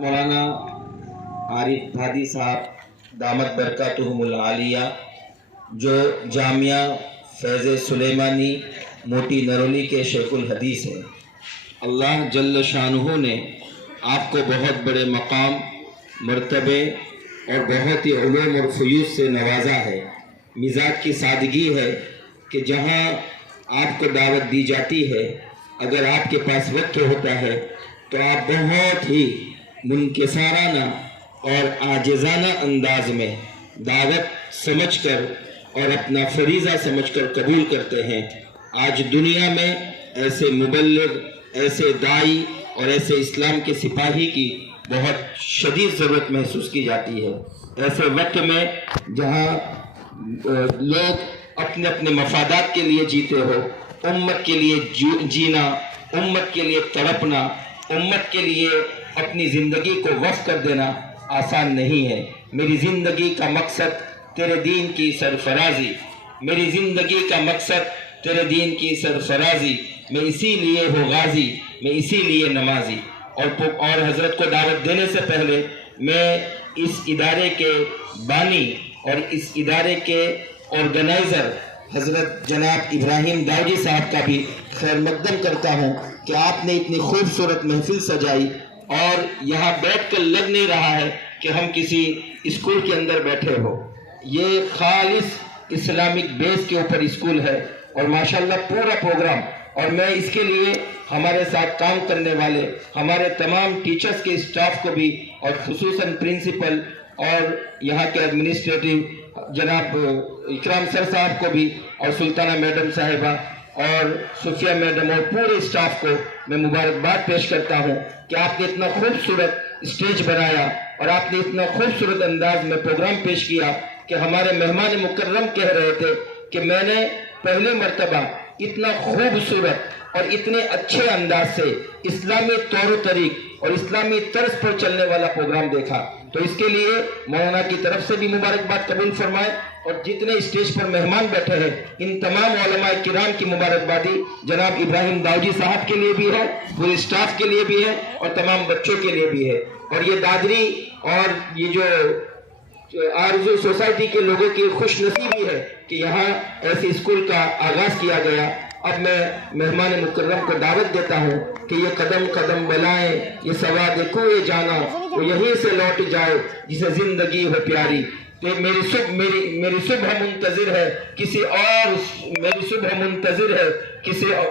مولانا عارف بھادی صاحب دامت برکاتہم العالیہ جو جامعہ فیض سلیمانی موٹی نرولی کے شیخ الحدیث ہیں، اللہ جل شانہ نے آپ کو بہت بڑے مقام، مرتبے اور بہت ہی علوم اور فیوز سے نوازا ہے۔ مزاج کی سادگی ہے کہ جہاں آپ کو دعوت دی جاتی ہے، اگر آپ کے پاس وقت ہوتا ہے تو آپ بہت ہی منکسارانہ اور عاجزانہ انداز میں دعوت سمجھ کر اور اپنا فریضہ سمجھ کر قبول کرتے ہیں۔ آج دنیا میں ایسے مبلغ، ایسے داعی اور ایسے اسلام کے سپاہی کی بہت شدید ضرورت محسوس کی جاتی ہے۔ ایسے وقت میں جہاں لوگ اپنے اپنے مفادات کے لیے جیتے ہو، امت کے لیے جینا، امت کے لیے تڑپنا، امت کے لیے اپنی زندگی کو وقف کر دینا آسان نہیں ہے۔ میری زندگی کا مقصد تیرے دین کی سرفرازی، میری زندگی کا مقصد تیرے دین کی سرفرازی، میں اسی لیے ہوں غازی، میں اسی لیے نمازی۔ اور حضرت کو دعوت دینے سے پہلے میں اس ادارے کے بانی اور اس ادارے کے آرگنائزر حضرت جناب ابراہیم داؤدی صاحب کا بھی خیر مقدم کرتا ہوں کہ آپ نے اتنی خوبصورت محفل سجائی اور یہاں بیٹھ کر لگ نہیں رہا ہے کہ ہم کسی اسکول کے اندر بیٹھے ہو۔ یہ خالص اسلامک بیس کے اوپر اسکول ہے اور ماشاءاللہ پورا پروگرام، اور میں اس کے لیے ہمارے ساتھ کام کرنے والے ہمارے تمام ٹیچرز کے اسٹاف کو بھی اور خصوصاً پرنسپل اور یہاں کے ایڈمنسٹریٹو جناب اکرام سر صاحب کو بھی اور سلطانہ میڈم صاحبہ اور صفیہ میڈم اور پورے اسٹاف کو میں مبارکباد پیش کرتا ہوں کہ آپ نے اتنا خوبصورت اسٹیج بنایا اور آپ نے اتنا خوبصورت انداز میں پروگرام پیش کیا کہ ہمارے مہمان مکرم کہہ رہے تھے کہ میں نے پہلی مرتبہ اتنا خوبصورت اور اتنے اچھے انداز سے اسلامی طور و طریق اور اسلامی طرز پر چلنے والا پروگرام دیکھا۔ تو اس کے لیے مولانا کی طرف سے بھی مبارکباد قبول فرمائے، اور جتنے اسٹیج پر مہمان بیٹھے ہیں ان تمام علماء کرام کی مبارکبادی جناب ابراہیم داؤدی صاحب کے لیے بھی ہے، پورے اسٹاف کے لیے بھی ہے اور تمام بچوں کے لیے بھی ہے۔ اور یہ دادری اور یہ جو آرزو سوسائٹی کے لوگوں کی خوش نصیبی ہے کہ یہاں ایسے اسکول کا آغاز کیا گیا۔ اب میں مہمان مکرم کو دعوت دیتا ہوں کہ یہ قدم قدم بلائیں، یہ سواد کوئے جانا وہ یہیں سے لوٹ جائے جسے زندگی ہو پیاری۔ کہ میری صبح منتظر ہے کسی اور، میری صبح منتظر ہے کسی اور،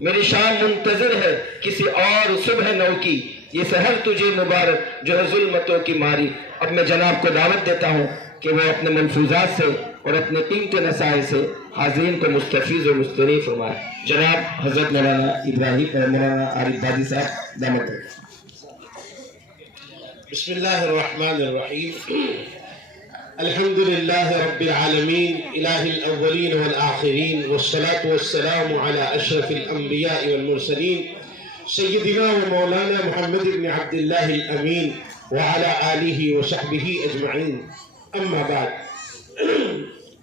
میری شام منتظر ہے کسی اور صبح نو کی، یہ سحر تجھے مبارک جو ہے ظلمتوں کی ماری۔ اب میں جناب کو دعوت دیتا ہوں کہ وہ اپنے ملفوظات سے اور اپنے قیمتی نصائح سے حاضرین کو مستفیض و مستنیر فرمائے۔ جناب حضرت مولانا عارف بھادی صاحب دامت برکاتہم۔ بسم اللہ الرحمن الرحیم۔ الحمد للہ رب العالمین، الہ الاولین والآخرین، والصلاة والسلام علی اشرف الانبیاء والمرسلین، سیدنا و مولانا محمد بن عبداللہ الامین وعلی آلہ وصحبہ اجمعین، اما بعد۔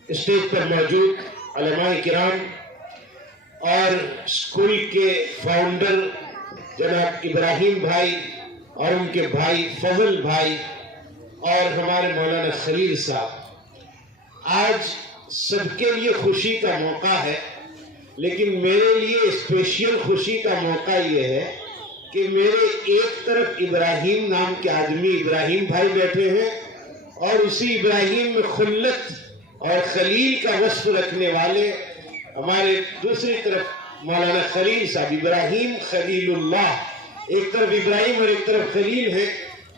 اسٹیج پر موجود علماء کرام اور اسکول کے فاؤنڈر جناب ابراہیم بھائی اور ان کے بھائی فضل بھائی اور ہمارے مولانا خلیل صاحب، آج سب کے لیے خوشی کا موقع ہے، لیکن میرے لیے اسپیشل خوشی کا موقع یہ ہے کہ میرے ایک طرف ابراہیم نام کے آدمی ابراہیم بھائی بیٹھے ہیں اور اسی ابراہیم میں خلت اور خلیل کا وصف رکھنے والے ہمارے دوسری طرف مولانا خلیل صاحب، ابراہیم خلیل اللہ، ایک طرف ابراہیم اور ایک طرف خلیل ہے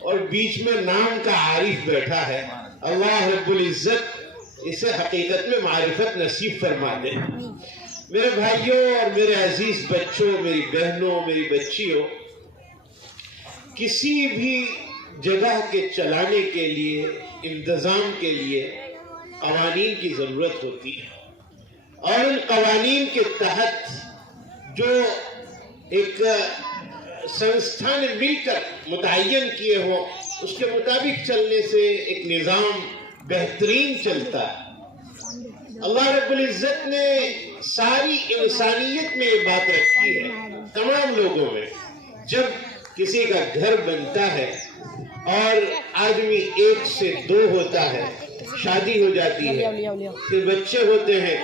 اور بیچ میں نام کا عارف بیٹھا ہے۔ اللہ رب العزت اسے حقیقت میں معرفت نصیب فرما دے۔ میرے بھائیوں اور میرے عزیز بچوں، میری بہنوں، میری بچیوں، کسی بھی جگہ کے چلانے کے لیے، انتظام کے لیے قوانین کی ضرورت ہوتی ہے، اور ان قوانین کے تحت جو ایک سنستھا نے مل کر متعین کیے ہوں اس کے مطابق چلنے سے ایک نظام بہترین چلتا ہے۔ اللہ رب العزت نے ساری انسانیت میں یہ بات رکھی ہے، تمام لوگوں میں، جب کسی کا گھر بنتا ہے اور آدمی 1 سے 2 ہوتا ہے، شادی ہو جاتی ہے، پھر بچے ہوتے ہیں،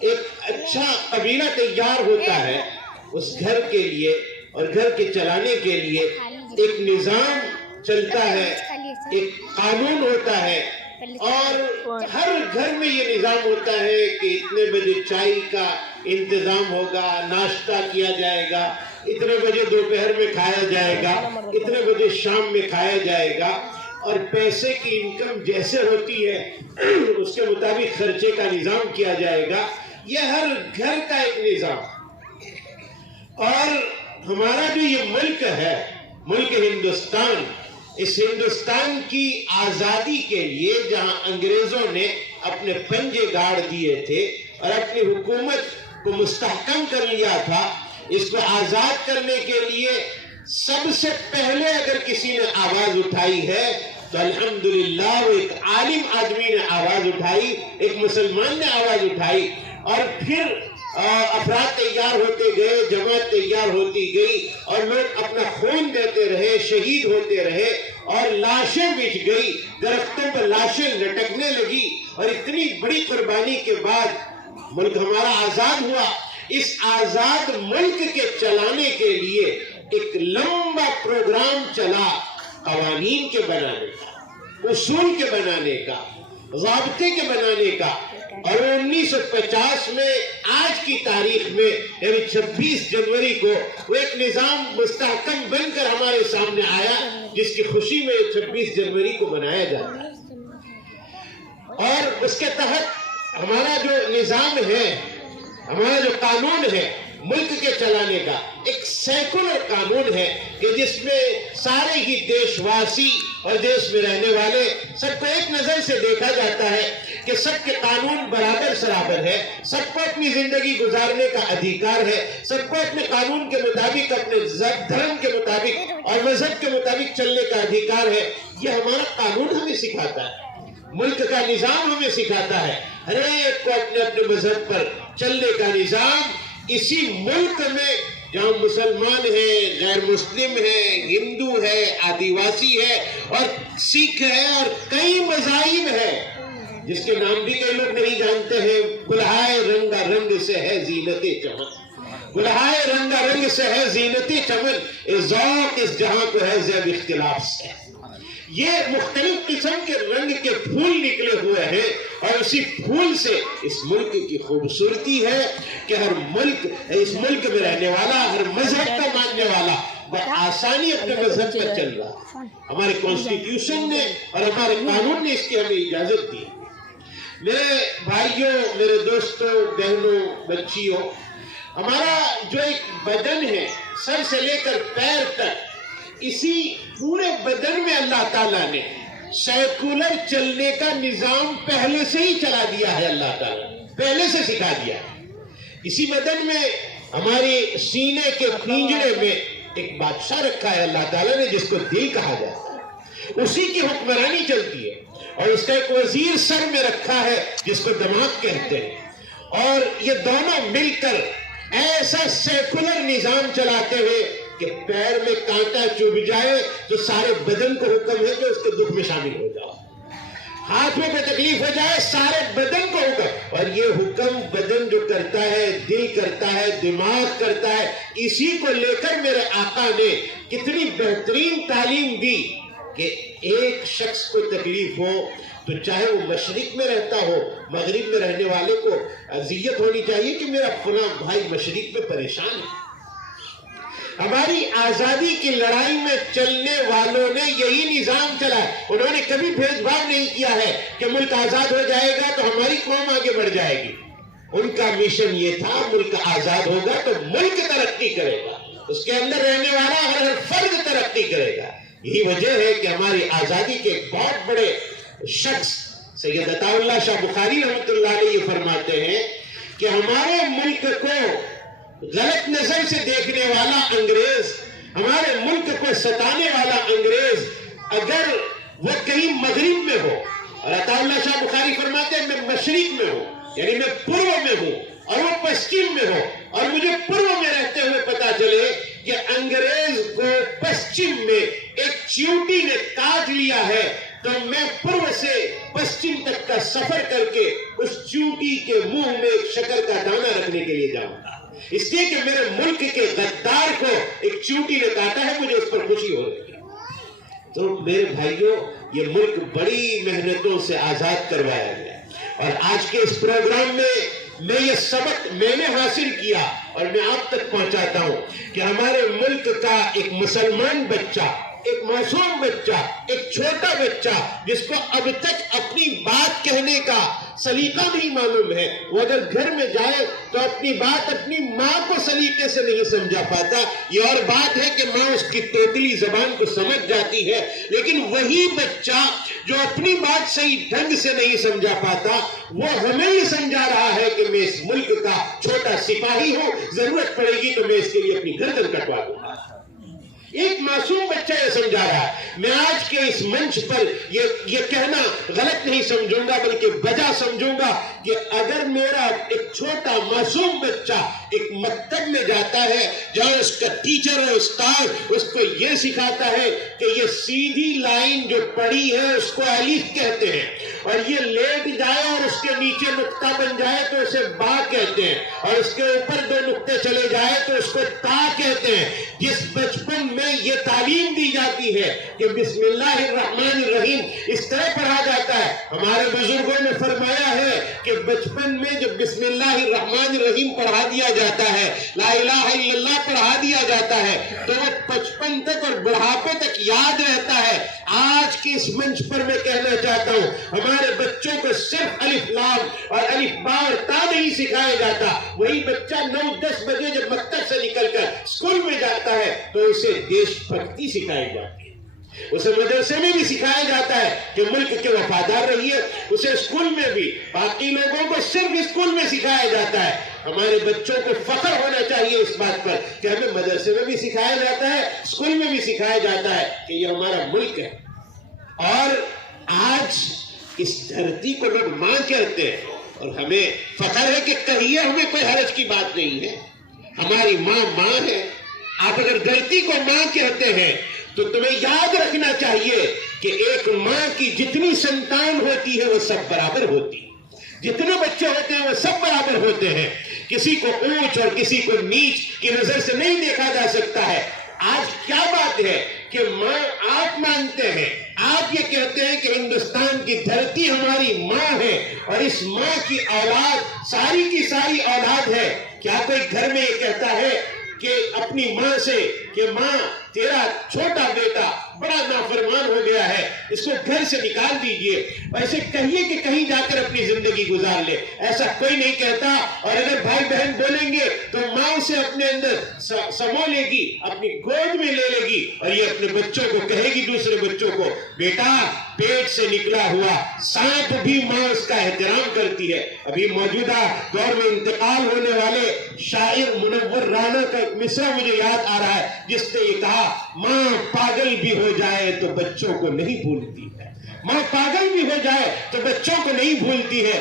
ایک اچھا قبیلہ تیار ہوتا ہے، اس گھر کے لیے اور گھر کے چلانے کے لیے ایک نظام چلتا ہے، ایک قانون ہوتا ہے، اور ہر گھر میں یہ نظام ہوتا ہے کہ اتنے بجے چائے کا انتظام ہوگا، ناشتہ کیا جائے گا، اتنے بجے دوپہر میں کھایا جائے گا، اتنے بجے شام میں کھایا جائے گا، اور پیسے کی انکم جیسے ہوتی ہے اس کے مطابق خرچے کا نظام کیا جائے گا۔ یہ ہر گھر کا ایک نظام۔ اور ہمارا جو یہ ملک ہے، ملک ہندوستان، اس ہندوستان کی آزادی کے لیے جہاں انگریزوں نے اپنے پنجے گاڑ دیے تھے اور اپنی حکومت کو مستحکم کر لیا تھا، اس کو آزاد کرنے کے لیے سب سے پہلے اگر کسی نے آواز اٹھائی ہے تو الحمدللہ وہ ایک عالم آدمی نے آواز اٹھائی، ایک مسلمان نے آواز اٹھائی، اور پھر افراد تیار ہوتے گئے، جماعت تیار ہوتی گئی، اور لوگ اپنا خون دیتے رہے، شہید ہوتے رہے، اور لاشیں بچ گئی، درختوں پر لاشیں لٹکنے لگی، اور اتنی بڑی قربانی کے بعد ملک ہمارا آزاد ہوا۔ اس آزاد ملک کے چلانے کے لیے ایک لمبا پروگرام چلا، قوانین کے بنانے کا، اصول کے بنانے کا، ضابطے کے بنانے کا، اور 1950 میں آج کی تاریخ میں یعنی 26 جنوری کو وہ ایک نظام مستحکم بن کر ہمارے سامنے آیا، جس کی خوشی میں 26 جنوری کو منایا جاتا ہے۔ اور اس کے تحت ہمارا جو نظام ہے، ہمارا جو قانون ہے ملک کے چلانے کا، ایک سیکولر قانون ہے کہ جس میں سارے ہی دیش واسی اور دیش میں رہنے والے سب کو ایک نظر سے دیکھا جاتا ہے کہ سب کے قانون برابر سرابر ہے، سب کو اپنی زندگی گزارنے کا ادھیکار ہے، سب کو اپنے قانون کے مطابق، اپنے دھرم کے مطابق اور مذہب کے مطابق چلنے کا ادھیکار ہے۔ یہ ہمارا قانون ہمیں سکھاتا ہے، ملک کا نظام ہمیں سکھاتا ہے، ہر ایک کو اپنے اپنے مذہب پر چلنے کا نظام۔ اسی ملک میں جہاں مسلمان ہے، غیر مسلم ہے، ہندو ہے، آدیواسی ہے، اور سکھ ہے، اور کئی مذاہب ہے جس کے نام بھی کئی لوگ نہیں جانتے ہیں۔ گلہائے رنگا رنگ سے ہے زینت چمن، گلہائے رنگا رنگ سے ہے زینت چمن، اس ذوق اس جہاں کو ہے زیب اختلاف سے۔ یہ مختلف قسم کے رنگ کے پھول نکلے ہوئے ہیں، اور اسی پھول سے اس ملک کی خوبصورتی ہے کہ ہر ملک، اس ملک میں رہنے والا، ہر مذہب کا ماننے والا بآسانی اپنے مذہب پر چل رہا ہے۔ ہمارے کانسٹیٹیوشن نے اور ہمارے قانون نے اس کی ہمیں اجازت دی۔ میرے بھائیوں، میرے دوستوں، بہنوں، بچیوں، ہمارا جو ایک بدن ہے سر سے لے کر پیر تک، اسی پورے بدن میں اللہ تعالیٰ نے سیکولر چلنے کا نظام پہلے سے ہی چلا دیا ہے، اللہ تعالیٰ پہلے سے سکھا دیا ہے۔ اسی بدن میں ہماری سینے کے پنجرے میں ایک بادشاہ رکھا ہے اللہ تعالیٰ نے، جس کو دل کہا جاتا ہے، اسی کی حکمرانی چلتی ہے، اور اس کا ایک وزیر سر میں رکھا ہے جس کو دماغ کہتے ہیں، اور یہ دونوں مل کر ایسا سیکولر نظام چلاتے ہیں کہ پیر میں کانٹا چبھ جائے تو سارے بدن کو حکم ہے کہ اس کے دکھ میں شامل ہو جاؤ، ہاتھ میں کوئی تکلیف ہو جائے سارے بدن کو حکم، اور یہ حکم بدن جو کرتا ہے، دل کرتا ہے، دماغ کرتا ہے، اسی کو لے کر میرے آقا نے کتنی بہترین تعلیم دی کہ ایک شخص کو تکلیف ہو تو چاہے وہ مشرق میں رہتا ہو، مغرب میں رہنے والے کو اذیت ہونی چاہیے کہ میرا فلاں بھائی مشرق میں پریشان ہے۔ ہماری آزادی کی لڑائی میں چلنے والوں نے یہی نظام چلا ہے، انہوں نے کبھی بھید بھاؤ نہیں کیا ہے کہ ملک آزاد ہو جائے گا تو ہماری قوم آگے بڑھ جائے گی۔ ان کا مشن یہ تھا ملک آزاد ہوگا تو ملک ترقی کرے گا، اس کے اندر رہنے والا ہر فرد ترقی کرے گا۔ یہی وجہ ہے کہ ہماری آزادی کے بہت بڑے شخص سید عطا اللہ شاہ بخاری رحمۃ اللہ علیہ یہ فرماتے ہیں کہ ہمارے ملک کو غلط نظر سے دیکھنے والا انگریز، ہمارے ملک کو ستانے والا انگریز، اگر وہ کہیں مغرب میں ہو، اور عطا اللہ شاہ بخاری فرماتے ہیں میں مشرق میں ہوں، یعنی میں پورو میں ہوں، اور وہ پشچم میں ہو، اور مجھے پورو میں رہتے ہوئے پتا چلے کہ انگریز کو پشچم میں ایک چیونٹی نے کاٹ لیا ہے تو میں پورو سے پشچم تک کا سفر کر کے اس چیونٹی کے منہ میں ایک شکر کا دانہ رکھنے کے لیے جاؤں گا، اس لیے کہ میرے ملک کے غدار کو ایک چیونٹی نے کاٹا ہے، مجھے اس پر خوشی ہو رہی ہے۔ تو میرے بھائیوں، یہ ملک بڑی محنتوں سے آزاد کروایا گیا، اور آج کے اس پروگرام میں یہ سبق میں نے حاصل کیا اور میں آپ تک پہنچاتا ہوں کہ ہمارے ملک کا ایک مسلمان بچہ، ایک معصوم بچہ، ایک چھوٹا بچہ جس کو اب تک اپنی بات کہنے کا سلیقہ نہیں معلوم ہے، وہ اگر گھر میں جائے تو اپنی بات اپنی ماں کو سلیقے سے نہیں سمجھا پاتا۔ یہ اور بات ہے کہ ماں اس کی توتلی زبان کو سمجھ جاتی ہے، لیکن وہی بچہ جو اپنی بات صحیح ڈھنگ سے نہیں سمجھا پاتا، وہ ہمیں یہ سمجھا رہا ہے کہ میں اس ملک کا چھوٹا سپاہی ہوں، ضرورت پڑے گی تو میں اس کے لیے اپنی گردن کٹوا دوں۔ ایک معصوم بچہ یہ سمجھا رہا ہے۔ میں آج کے اس منچ پر یہ کہنا غلط نہیں سمجھوں گا، بلکہ بجا سمجھوں گا کہ اگر میرا ایک چھوٹا معصوم بچہ ایک مکتب میں جاتا ہے جہاں اس کا ٹیچر اور استاد اس کو یہ سکھاتا ہے کہ یہ سیدھی لائن جو پڑی ہے اس کو الف کہتے ہیں، اور یہ لیٹ جائے اور اس کے نیچے نقطہ بن جائے تو اسے با کہتے ہیں، اور اس کے اوپر دو نقطے چلے جائے تو اس کو تا کہتے ہیں۔ جس بچپن میں یہ تعلیم دی جاتی ہے کہ بسم اللہ الرحمن الرحیم اس طرح پڑھا جاتا ہے، ہمارے بزرگوں نے فرمایا ہے کہ بچپن میں جب بسم اللہ الرحمن الرحیم پڑھا دیا جاتا ہے، لا الہ الا اللہ پڑھا دیا جاتا ہے، تو وہ بچپن تک اور بڑھاپے تک یاد رہتا ہے۔ آج کے اس منچ پر میں کہنا چاہتا ہوں، ہمارے بچوں کو صرف الف لام اور الف با اور تا نہیں سکھایا جاتا۔ وہی بچہ 9-10 بجے جب مکتب سے نکل کر اسکول میں جاتا ہے تو اسے دیش بھکتی سکھائی جاتی ہے، اسے مدرسے میں بھی سکھایا جاتا ہے کہ ملک کے وفادار رہیے، اسے اسکول میں بھی، باقی لوگوں کو صرف اسکول میں سکھایا جاتا ہے۔ ہمارے بچوں کو فخر ہونا چاہیے اس بات پر کہ ہمیں مدرسے میں بھی سکھایا جاتا ہے، اسکول میں بھی سکھایا جاتا ہے کہ یہ ہمارا ملک ہے، اور آج اس دھرتی کو لوگ ماں کہتے ہیں، اور ہمیں فخر ہے کہ کہیے، ہمیں کوئی حرج کی بات نہیں ہے، ہماری ماں ماں ہے۔ آپ اگر دھرتی کو ماں کہتے ہیں تو تمہیں یاد رکھنا چاہیے کہ ایک ماں کی جتنی سنتان ہوتی ہے وہ سب برابر ہوتی ہے، جتنے بچے ہوتے ہیں وہ سب برابر ہوتے ہیں، کسی کو اونچ اور کسی کو نیچ کی نظر سے نہیں دیکھا جا سکتا ہے۔ آج کیا بات ہے کہ ماں آپ مانتے ہیں، آپ یہ کہتے ہیں کہ ہندوستان کی دھرتی ہماری ماں ہے اور اس ماں کی اولاد ساری کی ساری اولاد ہے۔ کیا کوئی گھر میں یہ کہتا ہے کہ اپنی ماں سے کہ ماں تیرا چھوٹا بیٹا بڑا نافرمان ہو گیا ہے، اس کو گھر سے نکال دیجئے، ایسے کہیے کہ کہیں جا کر اپنی زندگی گزار لے؟ ایسا کوئی نہیں کہتا، اور اگر بھائی بہن بولیں گے تو ماں اسے اپنے اندر سمو لے گی، اپنی گود میں لے لے گی، اور یہ اپنے بچوں کو کہے گی، دوسرے بچوں کو، بیٹا پیٹ سے نکلا ہوا سانپ بھی ماں اس کا احترام کرتی ہے۔ ابھی موجودہ دور میں انتقال ہونے والے شاعر منور رانا کا ایک مصرع مجھے یاد آ رہا ہے جس نے یہ کہا، ماں پاگل بھی ہو جائے تو بچوں کو نہیں بھولتی ہے، ماں پاگل بھی ہو جائے تو بچوں کو نہیں بھولتی ہے۔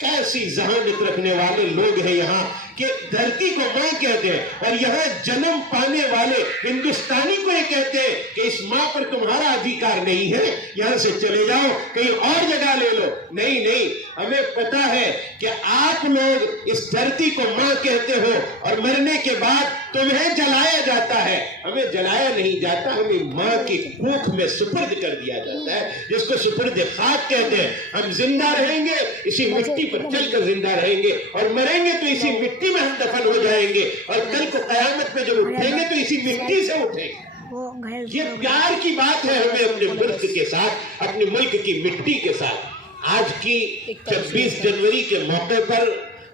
کیسی ذہانت رکھنے والے لوگ ہیں یہاں کہ دھرتی کو ماں کہتے ہیں، اور یہاں جنم پانے والے ہندوستانی کو یہ کہتے ہیں کہ اس ماں پر تمہارا ادھیکار نہیں ہے، یہاں سے چلے جاؤ، کہیں اور جگہ لے لو۔ نہیں نہیں، ہمیں پتا ہے کہ آپ لوگ اس دھرتی کو ماں کہتے ہو، اور مرنے کے بعد تمہیں جلایا جاتا ہے، ہمیں جلایا نہیں جاتا، ہمیں ماں کی کوکھ میں سپرد کر دیا جاتا ہے، جس کو سپرد خاک کہتے ہیں۔ ہم زندہ رہیں گے اسی مٹی پر چل کر زندہ رہیں گے، اور مریں گے تو اسی مٹی میں ہم دفن ہو جائیں گے، اور کل کو قیامت میں جب اٹھیں گے تو اسی مٹی سے اٹھیں گے۔ یہ پیار کی بات ہے ہمیں اپنے ملک کے ساتھ، اپنے ملک کی مٹی کے ساتھ۔ آج کی 26 جنوری کے موقع پر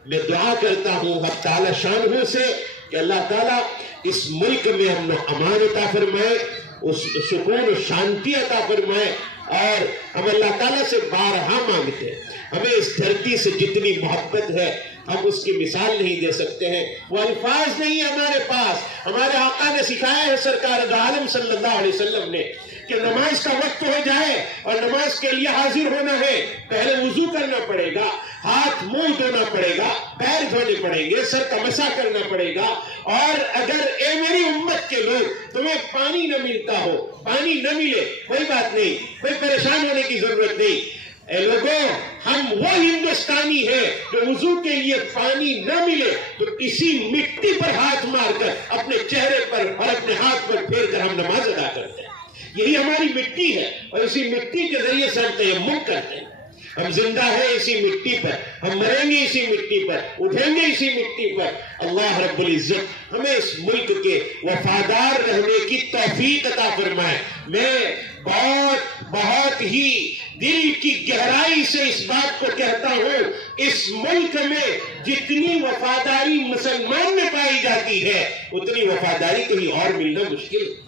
میں دعا کرتا ہوں حق تعالی شانہ سے کہ اللہ تعالیٰ اس ملک میں امن و امان عطا فرمائے، اس سکون و شانتی عطا فرمائے، اور ہم اللہ تعالیٰ سے بارہا مانگتے ہیں، ہمیں اس دھرتی سے جتنی محبت ہے ہم اس کی مثال نہیں دے سکتے ہیں، وہ الفاظ نہیں ہے ہمارے پاس۔ ہمارے آقا نے سکھایا ہے سرکار دو عالم صلی اللہ علیہ وسلم نے کہ نماز کا وقت ہو جائے اور نماز کے لیے حاضر ہونا ہے، پہلے وضو کرنا پڑے گا، ہاتھ منہ دھونا پڑے گا، پیر دھونے پڑیں گے، سر کا مسح کرنا پڑے گا۔ اور اگر اے میری امت کے لوگ تمہیں پانی نہ ملتا ہو، پانی نہ ملے، کوئی بات نہیں، کوئی پریشان ہونے کی ضرورت نہیں۔ اے لوگوں، ہم وہ ہندوستانی ہیں جو وضو کے لیے پانی نہ ملے تو اسی مٹی پر ہاتھ مار کر اپنے چہرے پر اور اپنے ہاتھ پر پھیر کر ہم نماز ادا کرتے ہیں۔ یہی ہماری مٹی ہے اور اسی مٹی کے ذریعے سے ہم تیمم کرتے ہیں۔ ہم زندہ ہیں اسی مٹی پر، ہم مریں گے اسی مٹی پر، اٹھیں گے اسی مٹی پر۔ اللہ رب العزت ہمیں اس ملک کے وفادار رہنے کی توفیق عطا فرمائے۔ میں بہت ہی دل کی گہرائی سے اس بات کو کہتا ہوں، اس ملک میں جتنی وفاداری مسلمان میں پائی جاتی ہے اتنی وفاداری کہیں اور ملنا مشکل ہے۔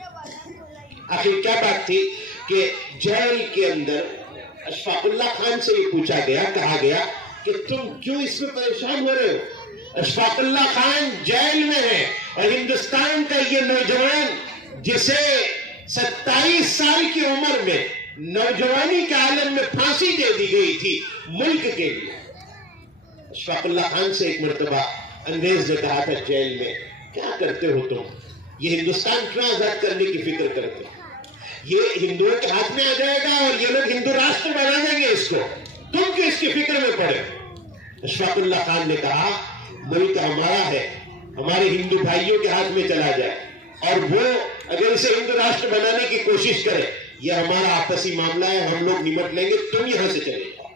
آخر کیا بات تھی کہ جیل کے اندر اشفاق اللہ خان سے یہ پوچھا گیا، کہا گیا کہ تم کیوں اس میں پریشان ہو رہے ہو؟ اشفاق اللہ خان جیل میں ہے اور ہندوستان کا یہ نوجوان جسے 27 سال کی عمر میں نوجوانی کے عالم میں پھانسی دے دی گئی تھی ملک کے لیے۔ اشفاق اللہ خان سے ایک مرتبہ انگریز نے کہا تھا جیل میں، کیا کرتے ہو تم؟ یہ ہندوستان کیوں آزاد کرنے کی فکر کرتے ہو؟ یہ ہندوؤں کے ہاتھ میں آ جائے گا اور یہ لوگ ہندو راشٹر بنا دیں گے اس کو، تم کیوں اس کی فکر میں پڑے؟ اشفاق اللہ خان نے کہا ملک ہمارا ہے، ہمارے ہندو بھائیوں کے ہاتھ میں چلا جائے اور وہ اگر اسے ہندو راشٹر بنانے کی کوشش کرے، یہ ہمارا آپسی معاملہ ہے، ہم لوگ نمٹ لیں گے، تم یہاں سے چلے جاؤ،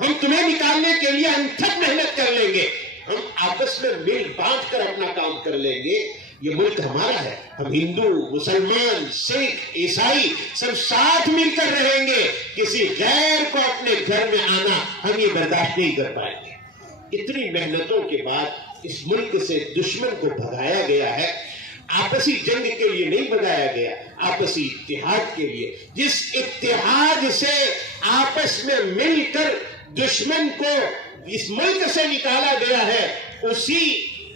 ہم تمہیں نکالنے کے لیے انتھک محنت کر لیں گے، ہم آپس میں مل بانٹ کر اپنا کام کر لیں گے، یہ ملک ہمارا ہے، ہم ہندو، مسلمان، سکھ، عیسائی سب ساتھ مل کر رہیں گے، کسی غیر کو اپنے گھر میں آنا ہم یہ برداشت نہیں کر پائیں گے۔ اتنی محنتوں کے بعد اس ملک سے دشمن کو بھگایا گیا ہے، آپسی جنگ کے لیے نہیں بھگایا گیا، آپسی اتحاد کے لیے، جس اتحاد سے آپس میں مل کر دشمن کو اس ملک سے نکالا گیا ہے، اسی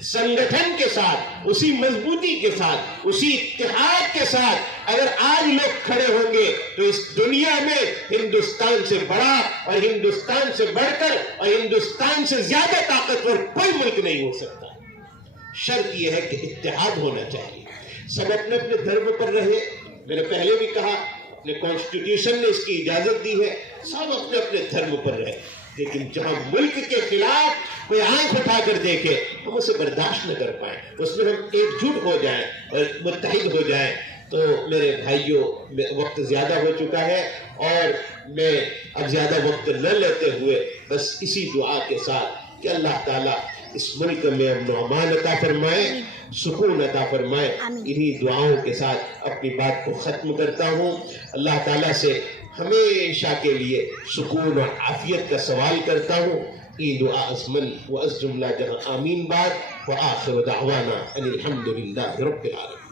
سنگٹھن کے ساتھ، اسی مضبوطی کے ساتھ، اسی اتحاد کے ساتھ اگر آج لوگ کھڑے ہوں گے تو اس دنیا میں ہندوستان سے بڑا اور ہندوستان سے بڑھ کر اور ہندوستان سے زیادہ طاقتور کوئی ملک نہیں ہو سکتا۔ شرط یہ ہے کہ اتحاد ہونا چاہیے، سب اپنے اپنے دھرم پر رہے۔ میں نے پہلے بھی کہا، اپنے کانسٹیٹیوشن نے اس کی اجازت دی ہے، سب اپنے اپنے دھرم پر رہے، لیکن جہاں ملک کے خلاف کوئی آنکھ اٹھا کر دیکھے ہم اسے برداشت نہ کر پائیں، اس میں ہم ایک جٹ ہو جائیں اور متحد ہو جائیں۔ تو میرے بھائیوں، وقت زیادہ ہو چکا ہے اور میں اب زیادہ وقت نہ لیتے ہوئے بس اسی دعا کے ساتھ کہ اللہ تعالیٰ اس ملک میں امن و امان عطا فرمائے، سکون عطا فرمائے، انہی دعاؤں کے ساتھ اپنی بات کو ختم کرتا ہوں۔ اللہ تعالیٰ سے ہمیشہ کے لیے سکون اور عافیت کا سوال کرتا ہوں۔ عید و ازمن و از جملہ جہاں آمین بعد وآخر دعوانا ان الحمدللہ رب العالمین۔